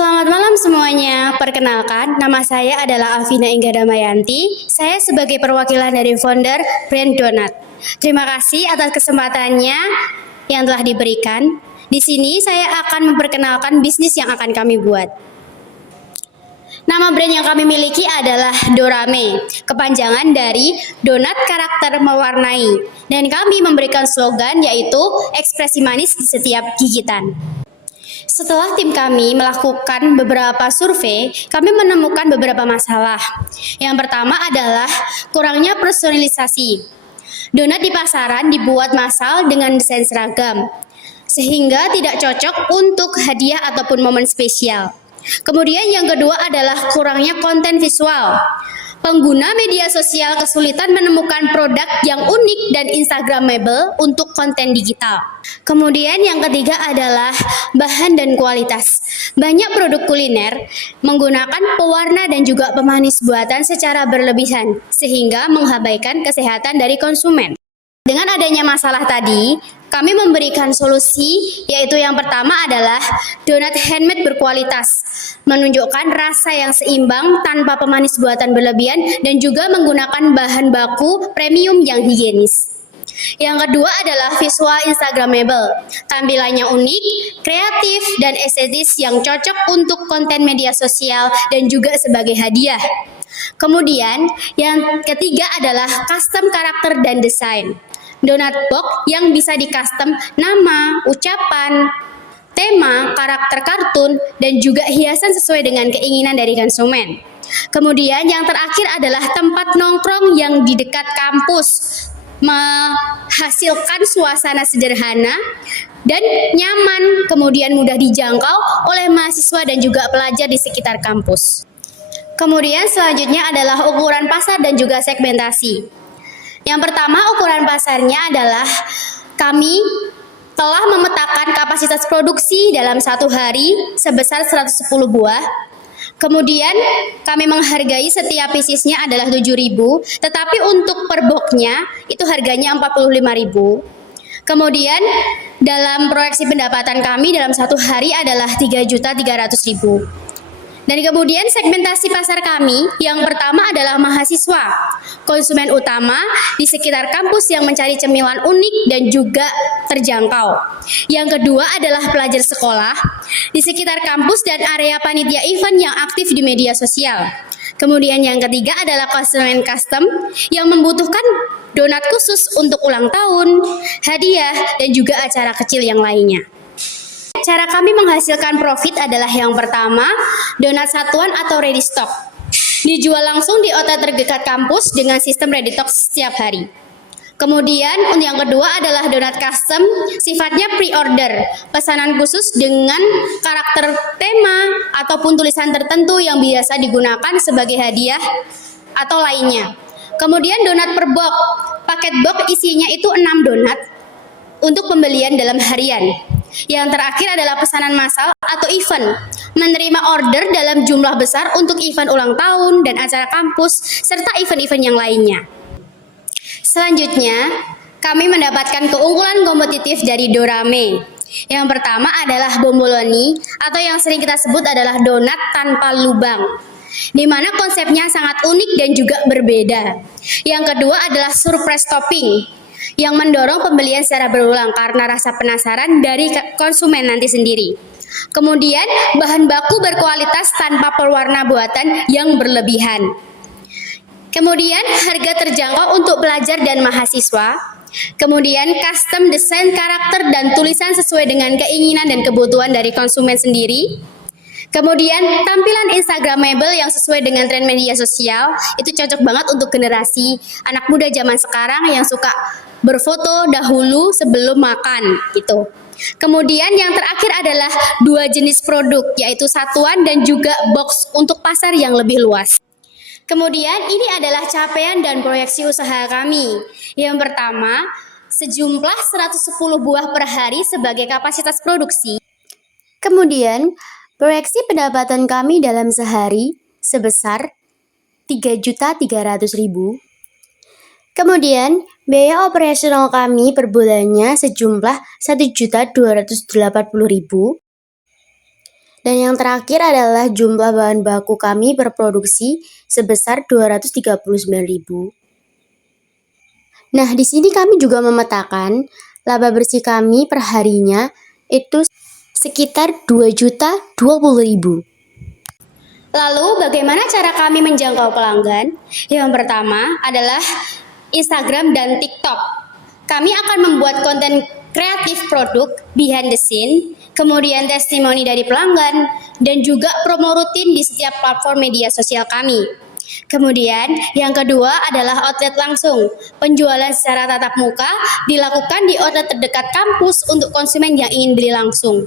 Selamat malam semuanya, perkenalkan nama saya adalah Alvina Ingga Damayanti. Saya sebagai perwakilan dari founder brand Donat. Terima kasih atas kesempatannya yang telah diberikan. Di sini saya akan memperkenalkan bisnis yang akan kami buat. Nama brand yang kami miliki adalah Dorame, kepanjangan dari Donat Karakter Mewarnai. Dan kami memberikan slogan yaitu ekspresi manis di setiap gigitan. Setelah tim kami melakukan beberapa survei, kami menemukan beberapa masalah. Yang pertama adalah kurangnya personalisasi. Donat di pasaran dibuat massal dengan desain seragam, sehingga tidak cocok untuk hadiah ataupun momen spesial. Kemudian yang kedua adalah kurangnya konten visual. Pengguna media sosial kesulitan menemukan produk yang unik dan instagramable untuk konten digital. Kemudian yang ketiga adalah bahan dan kualitas. Banyak produk kuliner menggunakan pewarna dan juga pemanis buatan secara berlebihan, sehingga mengabaikan kesehatan dari konsumen. Dengan adanya masalah tadi, kami memberikan solusi, yaitu yang pertama adalah donat handmade berkualitas, menunjukkan rasa yang seimbang tanpa pemanis buatan berlebihan dan juga menggunakan bahan baku premium yang higienis. Yang kedua adalah visual instagramable, tampilannya unik, kreatif, dan estetis yang cocok untuk konten media sosial dan juga sebagai hadiah. Kemudian yang ketiga adalah custom karakter dan desain. Donat box yang bisa di-custom nama, ucapan, tema, karakter kartun, dan juga hiasan sesuai dengan keinginan dari konsumen. Kemudian yang terakhir adalah tempat nongkrong yang di dekat kampus, menghasilkan suasana sederhana dan nyaman, kemudian mudah dijangkau oleh mahasiswa dan juga pelajar di sekitar kampus. Kemudian selanjutnya adalah ukuran pasar dan juga segmentasi. Yang pertama, ukuran pasarnya adalah kami telah memetakan kapasitas produksi dalam satu hari sebesar 110 buah. Kemudian kami menghargai setiap piecesnya adalah 7.000, tetapi untuk per boxnya itu harganya 45.000. Kemudian dalam proyeksi pendapatan kami dalam satu hari adalah 3.300.000. Dan kemudian segmentasi pasar kami yang pertama adalah mahasiswa, konsumen utama di sekitar kampus yang mencari cemilan unik dan juga terjangkau. Yang kedua adalah pelajar sekolah di sekitar kampus dan area panitia event yang aktif di media sosial. Kemudian yang ketiga adalah konsumen custom yang membutuhkan donat khusus untuk ulang tahun, hadiah, dan juga acara kecil yang lainnya. Cara kami menghasilkan profit adalah yang pertama, donat satuan atau ready stock. Dijual langsung di outlet terdekat kampus dengan sistem ready stock setiap hari. Kemudian yang kedua adalah donat custom, sifatnya pre-order, pesanan khusus dengan karakter tema ataupun tulisan tertentu yang biasa digunakan sebagai hadiah atau lainnya. Kemudian donat per box, paket box isinya itu 6 donat untuk pembelian dalam harian. Yang terakhir adalah pesanan massal atau event, menerima order dalam jumlah besar untuk event ulang tahun dan acara kampus, serta event-event yang lainnya. Selanjutnya, kami mendapatkan keunggulan kompetitif dari Dorame. Yang pertama adalah bomboloni, atau yang sering kita sebut adalah donat tanpa lubang, di mana konsepnya sangat unik dan juga berbeda. Yang kedua adalah surprise topping, yang mendorong pembelian secara berulang karena rasa penasaran dari konsumen nanti sendiri. Kemudian bahan baku berkualitas tanpa pewarna buatan yang berlebihan. Kemudian harga terjangkau untuk pelajar dan mahasiswa. Kemudian custom desain karakter dan tulisan sesuai dengan keinginan dan kebutuhan dari konsumen sendiri. Kemudian tampilan Instagramable yang sesuai dengan tren media sosial itu cocok banget untuk generasi anak muda zaman sekarang yang suka berfoto dahulu sebelum makan gitu. Kemudian yang terakhir adalah dua jenis produk, yaitu satuan dan juga box untuk pasar yang lebih luas. Kemudian ini adalah capaian dan proyeksi usaha kami. Yang pertama, sejumlah 110 buah per hari sebagai kapasitas produksi. Kemudian, proyeksi pendapatan kami dalam sehari sebesar 3.300.000. Kemudian, biaya operasional kami per bulannya sejumlah 1.280.000. Dan yang terakhir adalah jumlah bahan baku kami per produksi sebesar 239.000. Nah, di sini kami juga memetakan laba bersih kami per harinya itu sekitar 2.020.000. Lalu bagaimana cara kami menjangkau pelanggan? Yang pertama adalah Instagram dan TikTok. Kami akan membuat konten kreatif produk behind the scene, kemudian testimoni dari pelanggan, dan juga promo rutin di setiap platform media sosial kami. Kemudian yang kedua adalah outlet langsung. Penjualan secara tatap muka dilakukan di outlet terdekat kampus untuk konsumen yang ingin beli langsung.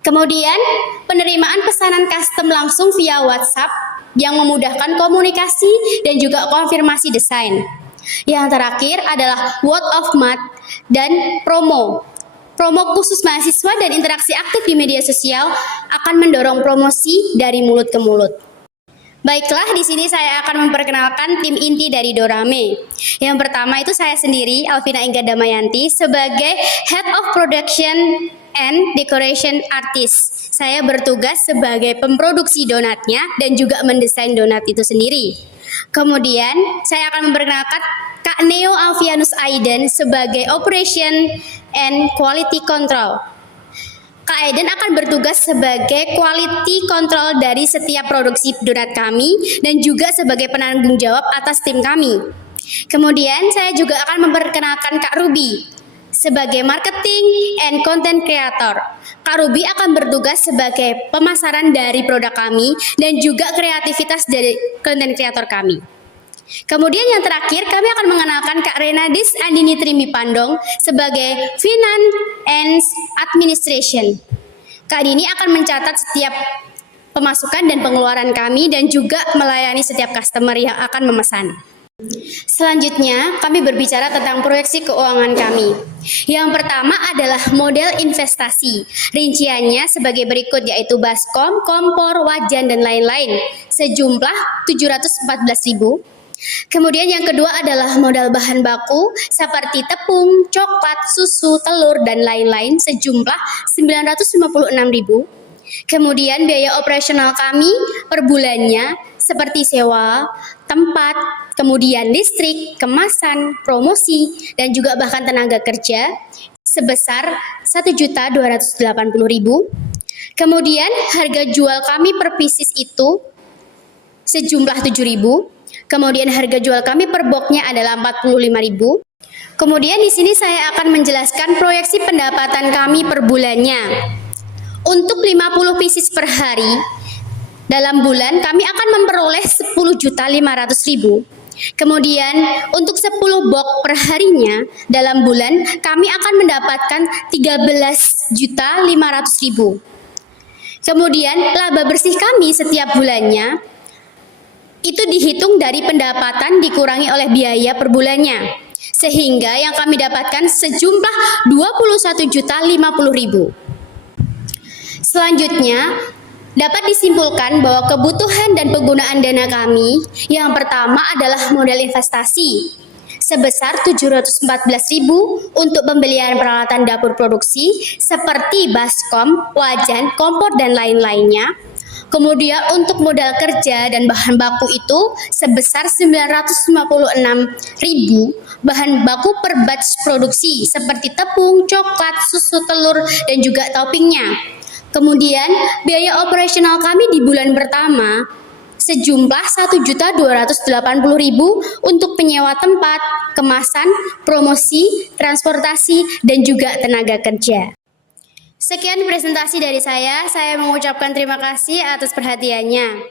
Kemudian, penerimaan pesanan custom langsung via WhatsApp yang memudahkan komunikasi dan juga konfirmasi desain. Yang terakhir adalah word of mouth dan promo. Promo khusus mahasiswa dan interaksi aktif di media sosial akan mendorong promosi dari mulut ke mulut. Baiklah, di sini saya akan memperkenalkan tim inti dari Dorame. Yang pertama itu saya sendiri, Alvina Ingga Damayanti, sebagai Head of Production and Decoration Artist. Saya bertugas sebagai pemproduksi donatnya dan juga mendesain donat itu sendiri. Kemudian saya akan memperkenalkan Kak Neo Alfianus Aiden sebagai Operation and Quality Control. Kak Aiden akan bertugas sebagai quality control dari setiap produksi donat kami dan juga sebagai penanggung jawab atas tim kami. Kemudian saya juga akan memperkenalkan Kak Ruby sebagai marketing and content creator. Kak Ruby akan bertugas sebagai pemasaran dari produk kami dan juga kreativitas dari content creator kami. Kemudian yang terakhir, kami akan mengenalkan Kak Renadis Andini Trimi Pandong sebagai Finance and Administration. Kak Dini akan mencatat setiap pemasukan dan pengeluaran kami dan juga melayani setiap customer yang akan memesan. Selanjutnya, kami berbicara tentang proyeksi keuangan kami. Yang pertama adalah model investasi. Rinciannya sebagai berikut, yaitu baskom, kompor, wajan, dan lain-lain sejumlah 714.000. Kemudian yang kedua adalah modal bahan baku seperti tepung, coklat, susu, telur, dan lain-lain sejumlah 956.000. Kemudian biaya operasional kami per bulannya seperti sewa, tempat, kemudian listrik, kemasan, promosi, dan juga bahkan tenaga kerja sebesar 1.280.000. Kemudian harga jual kami per pieces itu sejumlah 7.000. Kemudian harga jual kami per boxnya adalah 45.000. Kemudian di sini saya akan menjelaskan proyeksi pendapatan kami per bulannya. Untuk 50 pieces per hari dalam bulan kami akan memperoleh 10.500.000. Kemudian untuk 10 box per harinya dalam bulan kami akan mendapatkan 13.500.000. Kemudian laba bersih kami setiap bulannya itu dihitung dari pendapatan dikurangi oleh biaya per bulannya, sehingga yang kami dapatkan sejumlah 21.050.000. Selanjutnya, dapat disimpulkan bahwa kebutuhan dan penggunaan dana kami yang pertama adalah modal investasi sebesar 714.000 untuk pembelian peralatan dapur produksi seperti baskom, wajan, kompor, dan lain-lainnya. Kemudian untuk modal kerja dan bahan baku itu sebesar 956.000 bahan baku per batch produksi seperti tepung, coklat, susu, telur, dan juga toppingnya. Kemudian biaya operasional kami di bulan pertama sejumlah 1.280.000 untuk penyewa tempat, kemasan, promosi, transportasi, dan juga tenaga kerja. Sekian presentasi dari saya mengucapkan terima kasih atas perhatiannya.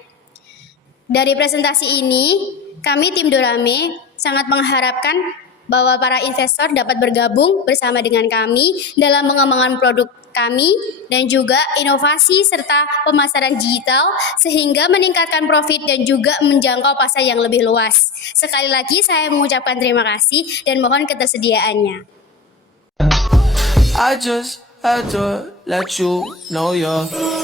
Dari presentasi ini, kami tim Dorame sangat mengharapkan bahwa para investor dapat bergabung bersama dengan kami dalam pengembangan produk kami dan juga inovasi serta pemasaran digital sehingga meningkatkan profit dan juga menjangkau pasar yang lebih luas. Sekali lagi saya mengucapkan terima kasih dan mohon ketersediaannya. I just had to let you know you're